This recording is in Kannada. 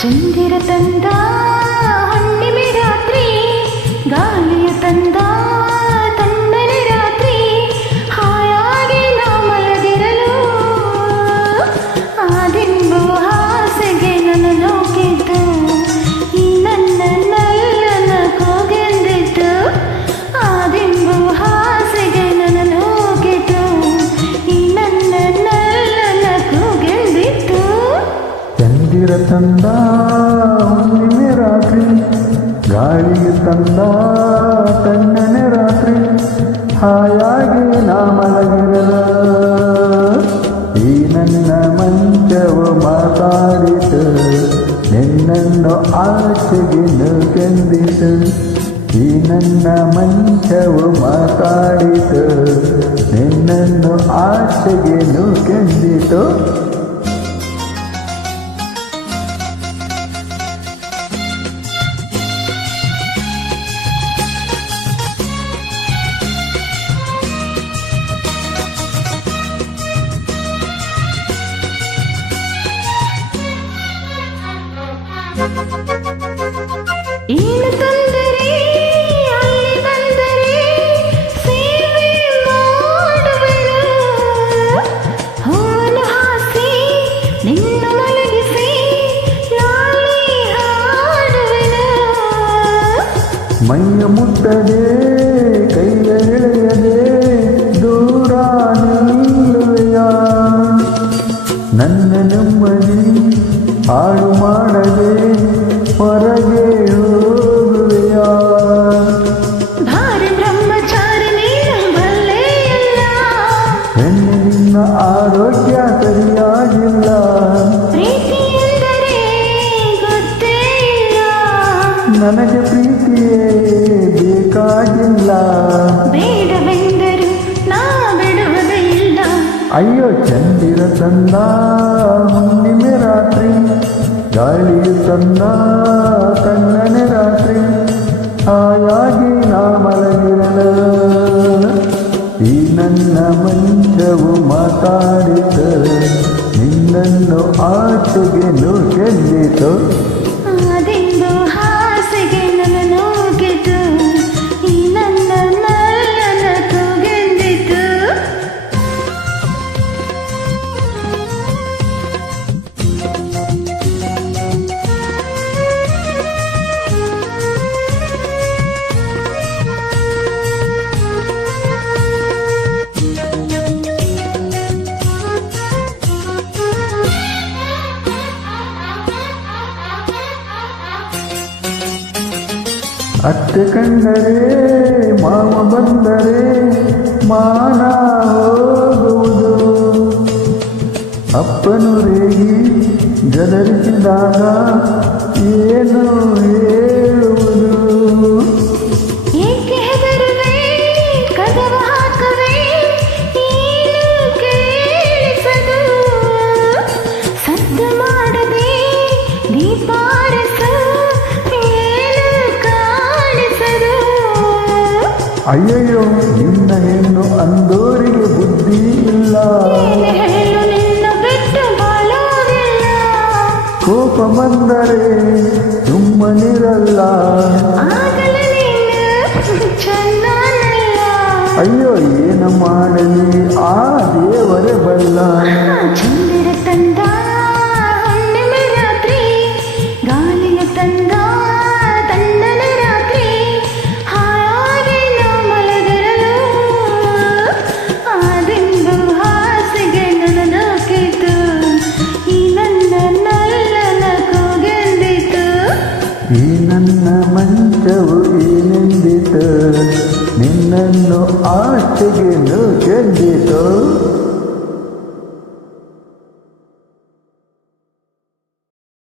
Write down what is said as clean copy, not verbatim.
ಚಂದಿರ ತಂದ ಹುಣ್ಣಿಮೆ ರಾತ್ರಿ, ಗಾಳಿಯ ತಂದ ತಣ್ಣನೆ ರಾತ್ರಿ, ಹಾಯಾಗಿ ನಾ ಮಲಗಿರಲು ಆ ದಿಂಬು ಹಾಸಿಗೆ ನನ್ನ ನೋಕಿತು, ಈ ನನ್ನ ನಲ್ಲನ ಕೂಗೆಂದಿತು. ಆ ದಿಂಬು ಹಾಸಿಗೆ ನನ್ನ ನೋಕಿತು, ಈ ನನ್ನ ನಲ್ಲನ ಕೂಗೆಂದಿತು. ಚಂದಿರ ತಂದ ಹುಣ್ಣಿಮೆ ರಾತ್ರಿ, ಗಾಳಿಯು ತಂದ ತಣ್ಣನೆ ರಾತ್ರಿ, ಹಾಯಾಗಿ ನಾ ಮಲಗಿರಲ. ಈ ನನ್ನ ಮಂಚವು ಮಾತಾಡಿತು, ನಿನ್ನನ್ನು ಆಚೆಗೆ ನೂಕೆಂದಿತು. ಈ ನನ್ನ ಮಂಚವು ಮಾತಾಡಿತು, ನಿನ್ನನ್ನು ಆಚೆಗೆ ನೂಕೆಂದಿತು. ಏನು ತಂದರೆ ಅಲ್ಲಿ ಬಂದರೆ ಸೇವೆ ಮಾಡುವೆನು, ಹೂವನ್ನು ಹಾಸಿ ನಿನ್ನ ಮಲಗಿಸಿ ನಾಳೆ ಹಾಡುವೆನು. ಮೈಯ ಮುಟ್ಟದೆ ಕೈಯ ಎಳೆಯದೆ ದೂರ ನಿಲ್ಲುವೆಯ, ನನ್ನ ನೆಮ್ಮದಿ ಹಾಳು ಮಾಡದೆ ಹೊರಗೆ ಹೋಗುವೆಯ. ಭಾರಿ ಬ್ರಹ್ಮಚಾರಿ ನೀನು ಬಲ್ಲೆಯಲ್ಲ, ಹೆಣ್ಣು ನಿನ್ನ ಆರೋಗ್ಯ ಸರಿಯಾಗಿಲ್ಲ, ಪ್ರೀತಿ ಎಂದರೆ ಗೊತ್ತೇ ಇಲ್ಲ, ನನಗೆ ಪ್ರೀತಿಯೇ ಬೇಕಾಗಿಲ್ಲ. ಬೇಡವೆಂದರು ನಾ ಬಿಡುವುದೇ ಇಲ್ಲ. ಅಯ್ಯೋ ಚಂದಿರ ತಂದ ಹುಣ್ಣಿಮೆ ರಾತ್ರಿ, ಗಾಳಿಯು ತಂದ ತಣ್ಣನೆ ರಾತ್ರಿ, ಹಾಯಾಗಿ ನಾ ಮಲಗಿರಲ. ಈ ನನ್ನ ಮಂಚವು ಮಾತಾಡಿತು, ನಿನ್ನನ್ನು ಆಚೆಗೆ ನೂಕೆಂದಿತು. ಆದಿಂದು ಹಾಸಿಗೆ ನನ್ನ ನೋಗಿತು, ಈ ನನ್ನ ನಲ್ಲನ ಕೂಗೆಂದಿತು. ಅತ್ತೆ ಕಂಡರೆ ಮಾವ ಬಂದರೆ ಮಾನ ಹೋಗುವುದು, ಅಪ್ಪನು ರೇಗಿ ಗದರಿಸಿದಾಗ ಏನು ಹೇಳುವುದು. ಏಕೆ ಹೆದರುವೆ ಕದವ ಹಾಕುವೆ, ಏನು ಕೇಳಿಸದು, ಸದ್ದು ಮಾಡದೆ ದೀಪಾರಿಸು, ಏನು ಕಾಣಿಸದು. ಅಯ್ಯಯ್ಯೋ ನಿನ್ನ ಹೆಣ್ಣು ಅಂದೋರಿಗೆ ಬುದ್ಧಿ ಇಲ್ಲ, ಹೇಳು ನಿನ್ನ ಬಿಟ್ಟು ಬಾಳೋದಿಲ್ಲ, ಕೋಪ ಬಂದರೆ ಸುಮ್ಮನಿರಲ್ಲ. ಆಗಲೇ ನೀನು ಚೆನ್ನಾನಲ್ಲ. ಅಯ್ಯೋ ಏನು ಮಾಡಲಿ ಆ ದೇವರೇ ಬಲ್ಲ. ಚಂದಿರ ತಂದ ಹುಣ್ಣಿಮೆ ರಾತ್ರಿ, ಗಾಳಿಯ ತಂದ ತಣ್ಣನೆ ರಾತ್ರಿ, ಹಾಯಾಗಿ ನಾ ಮಲಗಿರಲು ಆ ದಿಂಬು ಹಾಸಿಗೆ ನನ್ನ ನೋಕಿತು, ಈ ನನ್ನ ನಲ್ಲನ ಕೂಗೆಂದಿತು. ಈ ನನ್ನ ಮಂಚವು ಏನೆಂದಿತು, ನಿನ್ನನ್ನು ಆಚೆಗೆ ನೂಕೆಂದಿತು.